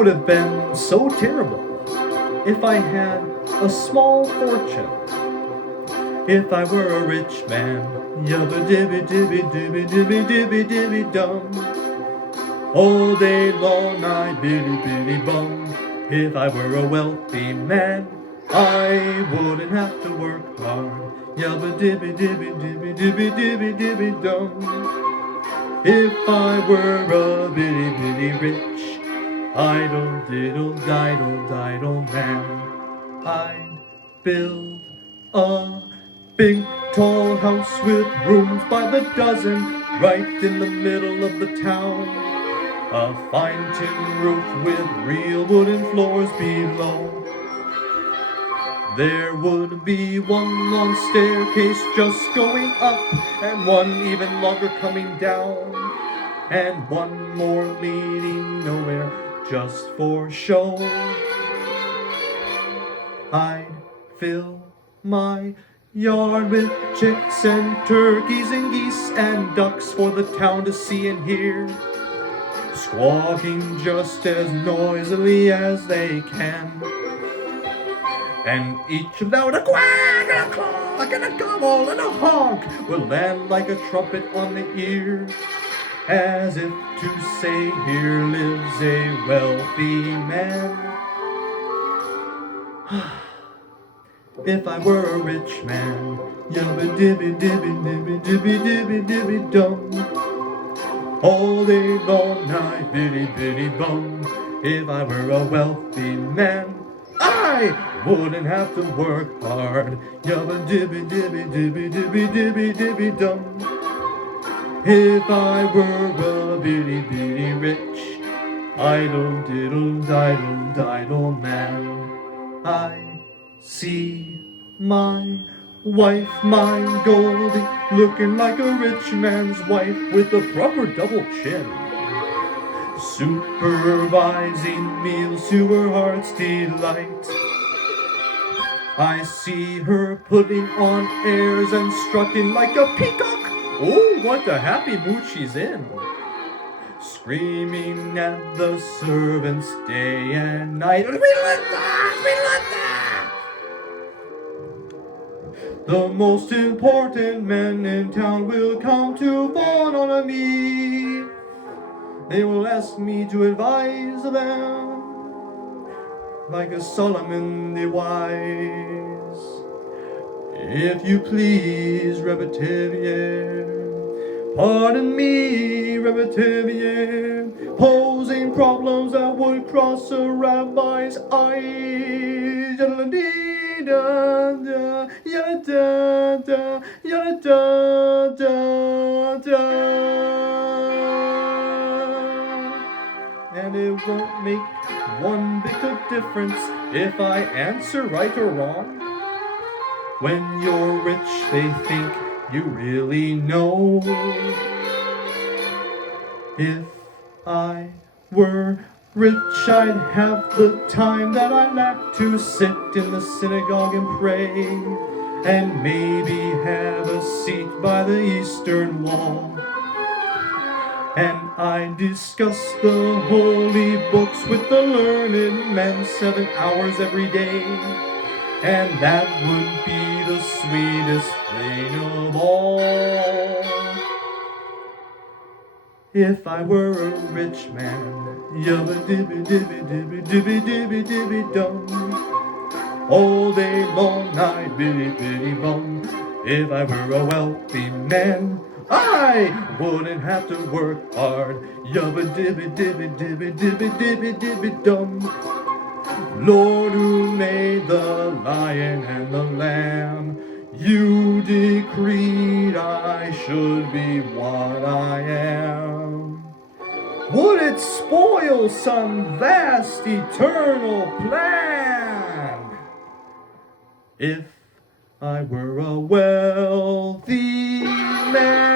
would have been so terrible if I had a small fortune. If I were a rich man, yabba dibby dibby dibby dibby dibby dibby dum. All day long I biddy biddy bum. If I were a wealthy man, I wouldn't have to work hard. Yabba dibby dibby dibby dibby dibby dibby dum. If I were a bitty bitty rich, idle diddle diddle diddle man, I'd build a big tall house with rooms by the dozen right in the middle of the town. A fine tin roof with real wooden floors below. There would be one long staircase just going up, and one even longer coming down, and one more leading nowhere just for show. I'd fill my yard with chicks and turkeys and geese and ducks for the town to see and hear, squawking just as noisily as they can. And each loud a quack and a clock and a gobble and a honk will land like a trumpet on the ear, as if to say, here lives a wealthy man. If I were a rich man, yabba dibby dibby dibby dibby dibby dibby dum. All day long I biddy biddy bum. If I were a wealthy man, I wouldn't have to work hard. Yabba dibby dibby dibby dibby dibby dibby dum. If I were a bitty bitty rich, idle diddle diddle diddle man, I see my wife, my Goldie, looking like a rich man's wife with a proper double chin, supervising meals to her heart's delight. I see her putting on airs and strutting like a peacock. Oh, what a happy mood she's in. Screaming at the servants day and night. The most important men in town will come to fawn on me. They will ask me to advise them, like a Solomon the wise. If you please, Rebetelier, pardon me, Rebetelier, posing problems that would cross a rabbi's eyes. Yada-dee-da-da, yada-da-da, yada-da-da-da. And it won't make one bit of difference if I answer right or wrong. When you're rich, they think you really know. If I were rich, I'd have the time that I lack to sit in the synagogue and pray, and maybe have a seat by the eastern wall. And I discuss the holy books with the learned men 7 hours every day. And that would be the sweetest thing of all. If I were a rich man, yabba dibby dibby dibby dibby dibby dibby dum. All day long I'd biddy biddy bum. If I were a wealthy man, I wouldn't have to work hard. Yabba dibby dibby dibby dibby dibby dibby dum. Lord, who made the lion and the lamb, you decreed I should be what I am. Would it spoil some vast eternal plan if I were a wealthy man?